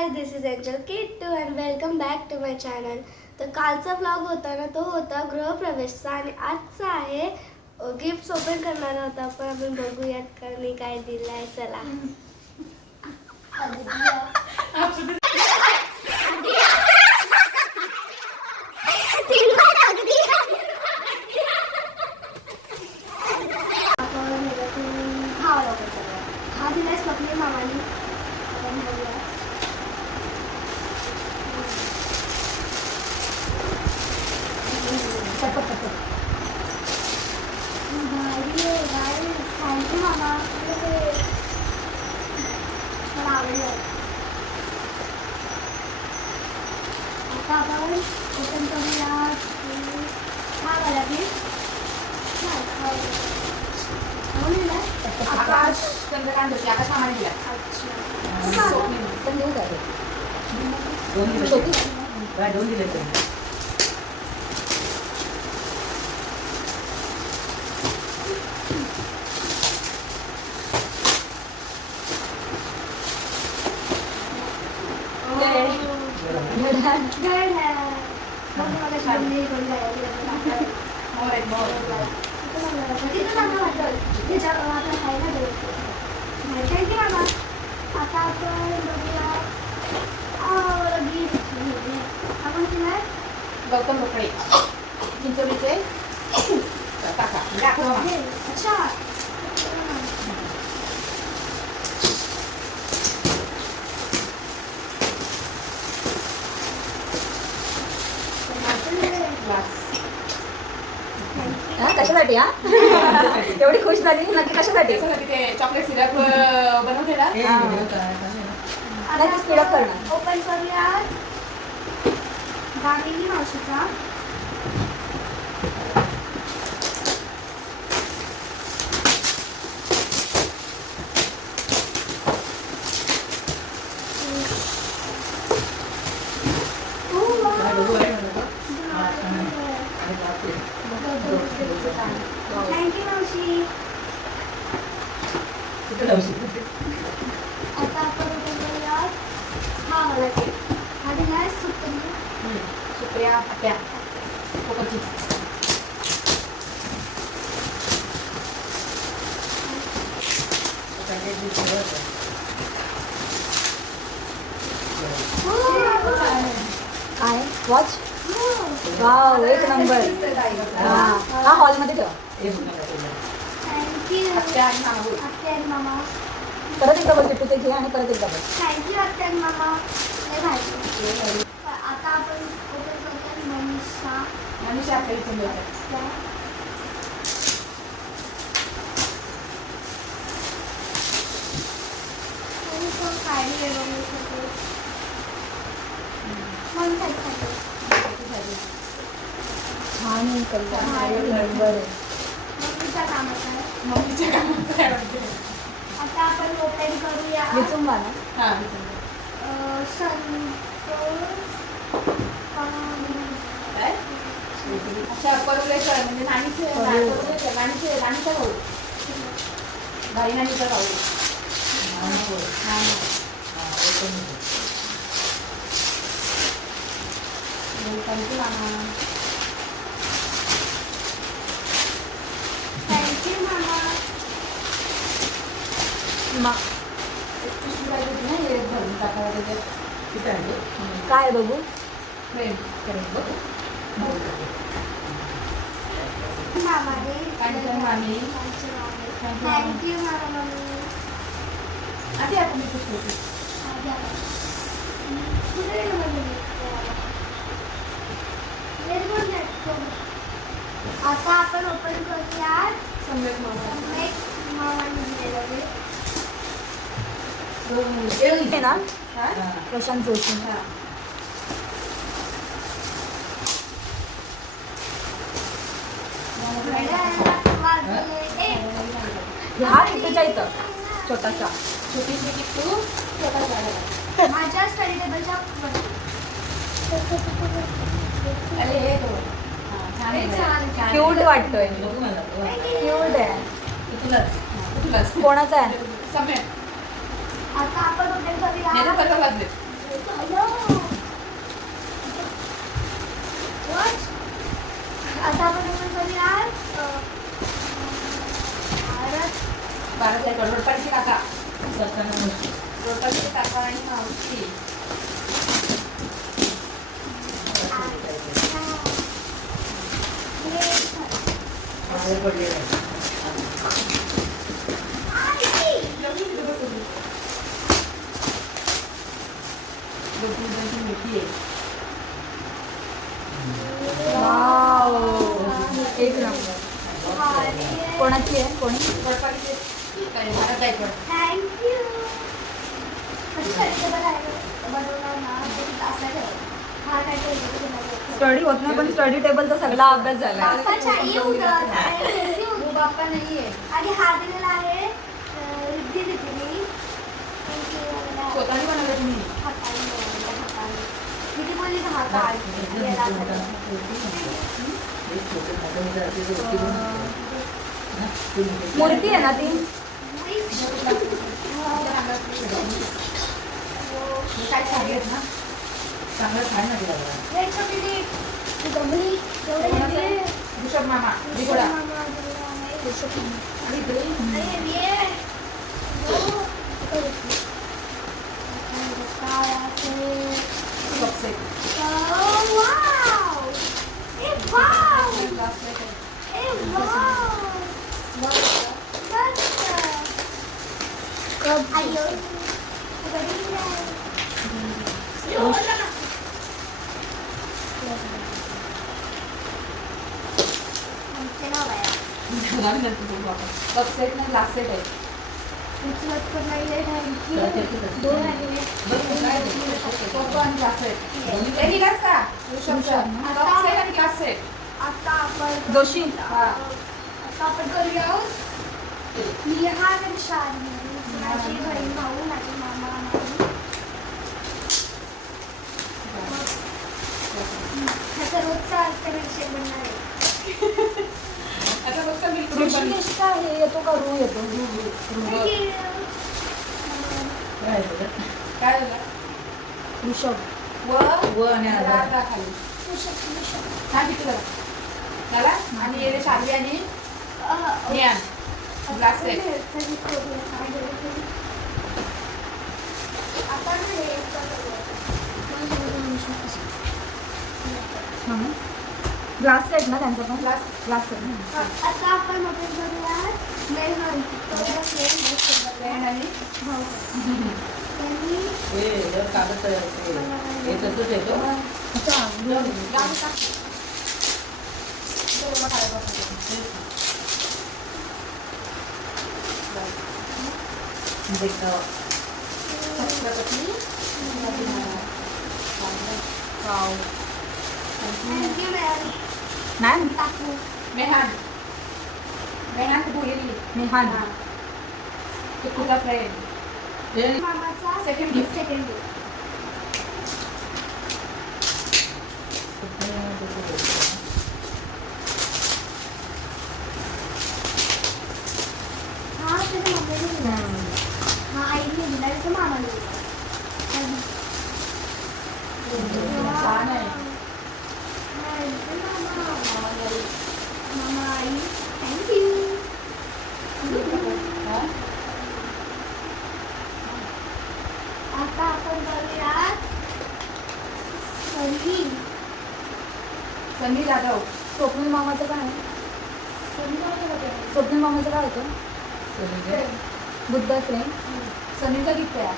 guys, this is Angel K2 and welcome back to my channel. तर कालचा vlog होता ना तो होता गृहप्रवेशचा आणि आजचा आहे गिफ्ट ओपन करणार होता पण आपण बघूयात का मी काय दिलंय चला. हा दिलाय स्वप्नील मामानी. थँक्यू मामा, मला आवडलं. आता आपण ओपन करूया हा वाला गिफ्ट. आकाश चंद्रकांत जोशी आकाश मामाने दिला. दोन दिले आता आपण बघूया आपण दिलाय गौतम रोकडे चिंचोलीचे काका दाखवा. अच्छा कशासाठी हा एवढी खुश झाली नक्की कशासाठी? ते चॉकलेट सिरप बनवलेला नक्की स्पीडअप करणार. ओपन करूया दामिनी मावशीचा. थँक्यू मावशी. आता आपण बघूया हा मला केक. हा दिलाय सुप्रिया आप्या कोकणची. काय वॉच वाव एक नंबर. हा हॉलमध्ये ठेवा. थँक्यू आत्या आणि मामा बोल. आत्या आणि मामा. परत एकदा बघ ते घे आणि परत एकदा बघ. थँक्यू आत्या आणि मामा. लय भारी. आता आपण ओपन करूया मनीषा. मनीषा आपल्या इथे मिळतात. साडी आहे बघू शकतो. मनसासाठी छान कलर एक नंबर आहे. मम्मीच्या कामाचा आहे. मम्मीच्या कामाचं काय वाटतं? आता आपण ओपन करूया विचुंबा ना. हा काय अच्छा परुलेश्वर म्हणजे नाणीचे नाणीचा भाऊ भाई नाणीचा भाऊ. थँक्यू मामा. थँक्यू मामा. काय बघू मामा दे. कांचन मामी. थँक्यू मामा मम्मी. आधी आपण इथे ठेवतो. कुठे गेलं मम्मी? आता आपण ओपन करूया सम्यक मामा. मामाने दिलेलं gift. इथे ना हा? प्रशांत जोशी. हा. हा तिथेच्या इथं छोटासा. छोटीशी किट्टू छोटा झाला. माझ्या स्टडी टेबलच्या अरे हे तो. हा, छान आहे. क्यूट वाटतोय. क्यूट आहे. तुलाच कोणाचा आहे? सम्यक. आता आपण ओपन करूया याला बरोबर वाजले. no. What? आता आपण करूयात भारत आहे रोडपाडीची काका रोडपाडीची काका आणि मावशी वाव एक नंबर. कोणाची आहे कोणी रोडपाडीची भारत जायचं थँक्यू. हा काय स्टडी होत नाही पण स्टडी टेबलचा सगळा अभ्यास झाला. पापा चाहिए उधर वो बाप्पा नाही आहे आधी हा दिलेला आहे रिद्धी दिली स्वतःने बनवलं तुम्ही किती बोलली हातात मूर्ती आहे ना ती. काय सांगेल ना चांगलं छान नाही ऋषभ मामा दिगोडा आणि इकडे बॉक्स बॉक्स सेट ना ग्लास सेट आहे पप्पा आणि ग्लास सेट हे निघास का ऋषभ बॉक्स सेट आणि ग्लास सेट आता आपण जोशी. आता आपण करूया लिहान आणि शाली माझी बहीण भाऊ माझे मामा मामी ह्याचा रोजचा कनेक्शन बनणार आहे. आता फक्त ऋषिकेश का हे येतो का रू येतो काय झालं ऋषभ व राधा खाली हा किती झाला झाला आणि येणे शाली आणि ज्ञान ग्लास सेट ग्लास सेट ना त्यांचा पण ग्लास सेट. आता आपण मटण करूया मेहमान फ्रेंड आणि भाऊ त्यांनी थँक्यू मॅम टाकू मेहान मेहान तू बोलली नेहान तू तुझा फ्रेंड मामाचा Second gift. सेकंड गिफ्ट हा त्याच्या मम्मीने दिला हा आईने दिला त्याच्या मामाने दिला छान आहे मामा आई थँक्यू आता आपण करूयात सनी जाधव स्वप्नील मामाचं काय आहे? स्वप्नील मामाचं काय होतं? बुद्धा फ्रेंड. सनीचा गिफ्ट आहे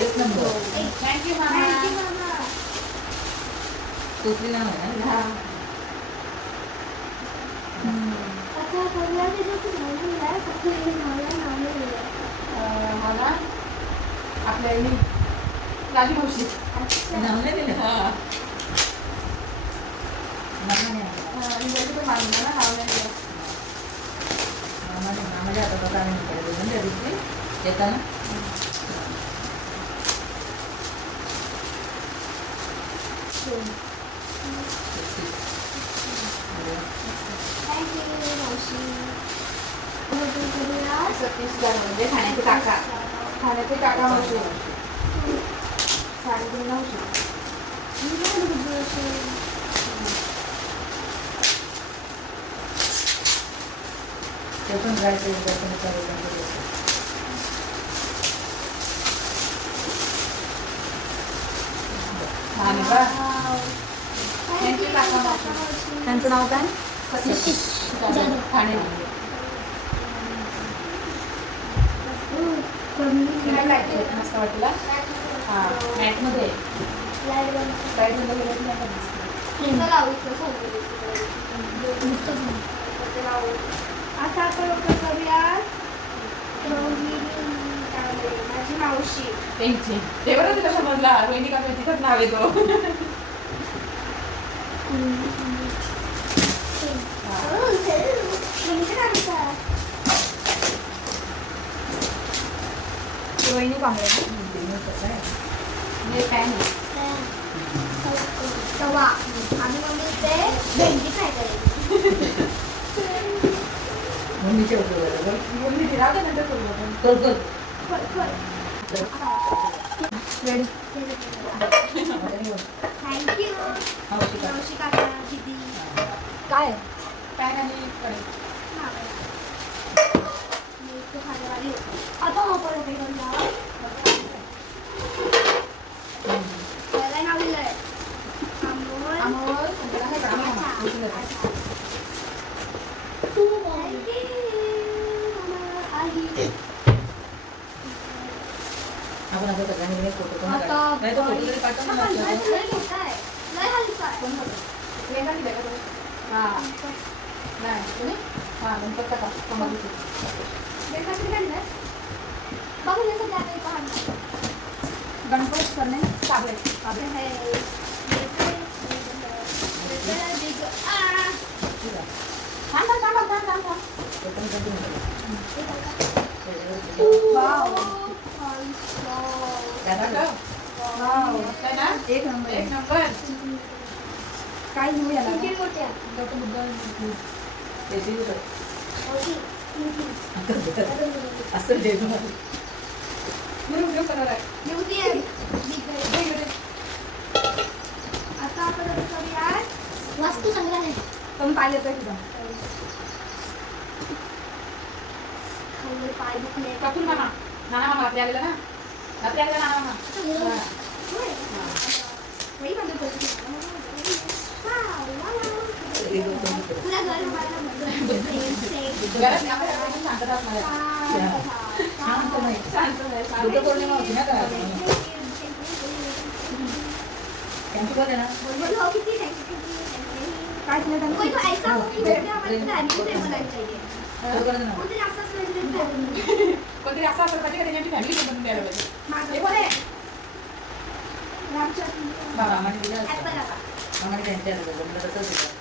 एक नंबर थँक्यू थँक्यू मामा मामा कुठली नाव आहे ना? आता करूया त्याच्यात नाव लिहिलंय फक्त हे नाव नाही लिहिलंय हा ना आपल्या आईने राजू मावशी नाव नाही दिलं हा नाव नाही आलं. इंग्रजी पण मागणार ना नाव नाही दिलं मामाच्या हातात होता आणि इकडे दिलं त्या दिवशी येताना थँक्यू मावशी मटण करूया सतीश जाधव म्हणजे ठाण्याचे काका. ठाण्याचे काका मावशी. साडेतीन मावशी. ते पण राहायचं दर्शन करायचं. आणि बा यांचे काका मावशी. त्यांचं नाव काय? सतीश जाधव ठाणे. काय लागते मस्त वाटलं. हां मॅटमध्ये लाईट बंद. काय झालं गेलं की नाही मस्त. इथं लावू इथं समोर. इथं लावू. आता आपण करूया रोहिणी कांबळे, माझी मावशी. त्यांची ते बरं तुला समजला रोहिणी काका तिथंच नाव येतो. रोहिणी कांबळे. हे काय नाही. तवा आम्ही मम्मी ते भेंडी फ्राय करायची. मम्मीच्या उपयोगाला बोलली ती राहते नंतर करू आपण. कर रेडी. थँक्यू मावशी काका दीदी. काय? पॅन आणि कढई. आता वापर काय नाव लिहिलंय अमोल. अमोल संजना हे काम आपण आता सगळ्यांनी फोटो पण आता काढ. नाही तर फोटो तरी पाठव ना आपल्याला. हां नाही तुम्ही हां नंतर टाका कमालीची. गणपत सरने काबळे. ते पण continue कर. टाका. वाव. मस्त ना. एक नंबर. एक नंबर. काय घेऊ याला? त्याची कर. असं जेवण म्हणून उपयोग करणार आहे. आता आपण करूया वास्तू संग्रहालय. पण पाय येतोय तुझा. खाली पाय दुखले. कापून मामा नाना मामा रात्री आलेला ना. रात्री आलेला नाना मामा. हां. तुला घर घरात नाही, आपल्या घरात शांतता असणार आहे. शांत नाही. शांत नाही, शांत. बुद्ध पौर्णिमा होती ना का? त्यांची कोण आहे ना? काय केलं त्यांनी? कोई तो ऐसा हो कि बेटा हमारे फैमिली में बनानी चाहिए. तो कर ना. कोणतरी असं असलं की फॅमिली. कोणतरी असं असलं पाहिजे का त्यांची फॅमिली बनवून द्यायला पाहिजे. हे कोण आहे? बाबा. मामाने दिलं असतं. ऍपल आता. मामाने त्यांच्या जमलं तसंच दिलं.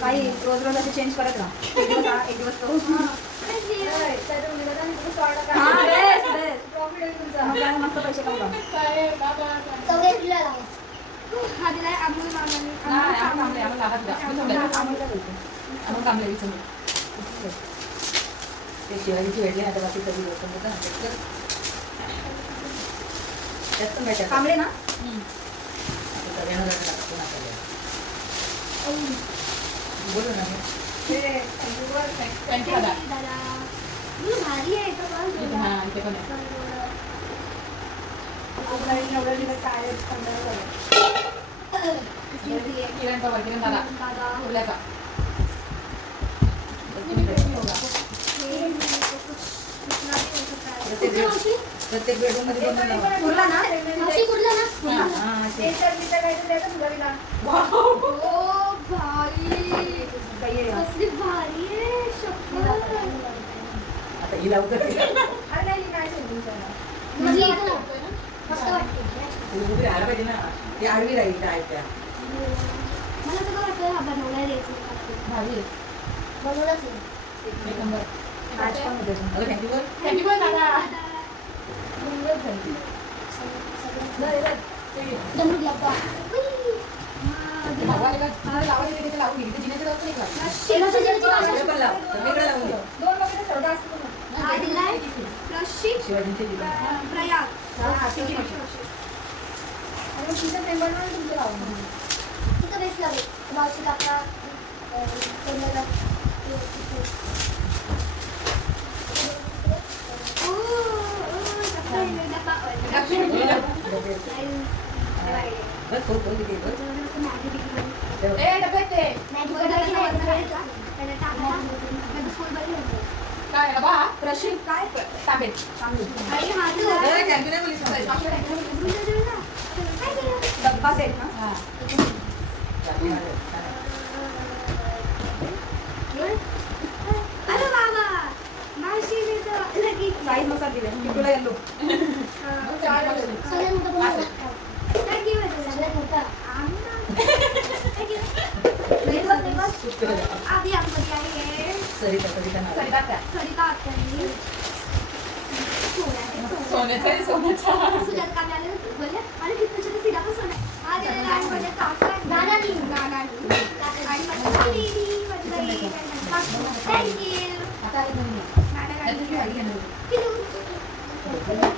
काही रोज रोज असे चेंज करत राहा. एक दिवस हा, एक दिवस तो. हा, बेस्ट, बेस्ट. आपल्याला मस्त पैसे कमवा. साहेब, बाबा, चौघेला लावा. हा दिलाय अमोल मामाने. नाही, आपण थांबले, आपण लाभत द्या. आपण थांबले. आम्हाला बोलतो. आपण थांबले विचारून. ते शिवाजीची भेटली आता बाकी सगळी लोक होतं ना. त्यात पण भेटायचं. कांबळे ना? सगळ्यांना जायचं लागतं ना सगळ्या. बोलू ना मी. ते त्यांच्यावर त्यांच्या दादा. दादा. भारी आहे तो पण. इथे हां, इथे पण आहे. किरण पवार, किरण दादा. उरल्याचा. प्रत्येक बेडरूम मध्ये दोन लावा. कुर्ला ना? मावशी कुठला ना? हां. हां, ते. वाव. ओ भाई. काही आहे. कसली भारी आहे शपथ. आता ही लावतो. म्हणजे इथं ना. मस्त वाटते. तुला कुठे आलं पाहिजे ना. ती आडवी राहील त्या आहेत त्या. मला सगळं वाटतं हा बनवलाय द्यायचं. भारी आहे. बनवलंच नाही. एक नंबर. आज पण होते. अगं थँक्यू बोल. थँक्यू बोल दादा. सगळं डमरू डब्बा भगवान एका जिन्याला लावायला गेले, ते लावून गेली. ते जिन्याच्या जवळ पण एक लावलं. इकडे पण लाव. सगळीकडे लावून दे. दोन बकेट तेवढं असतं बघ. हा दिलाय रशीद शिवाजींचे दिले. प्रयाग हा, किती वर्ष? आणि तिच्या टेबलवर तुमचं लावून. तिथं बेस लागेल मावशी काका बस खूप बोलली ती, बस. ए, डब्यात ते. काय बाबा प्रशिक काय तांबे ए, कॅन्टीन आहे बोली सांग. डब्बा सेट ना हा. अरे बाबा मावशीने तर लगेच साईज नुसार दिले मी तुला येलो चार वर्ष. सगळ्यात मोठा बोलला. काय घेऊन येतो? सगळ्यात मोठा. काय घेऊन? नाही बस. आधी आतमध्ये आहे. सरिता नाव. सरिता त्या. सरिता आत्यानी. सोन्याचं आहे, सोन्याचं. सुजात काकाला बोलले, "अरे किती तुझ्या सीधा पण सोनं आहे." हा दिलेला आहे माझ्या काका. नानानी. आणि माझ्या बहिणी, माझी बहीण. Thank you. आता आहे नवीन. नाना त्याची गाडी. गाडी घेणार. किती?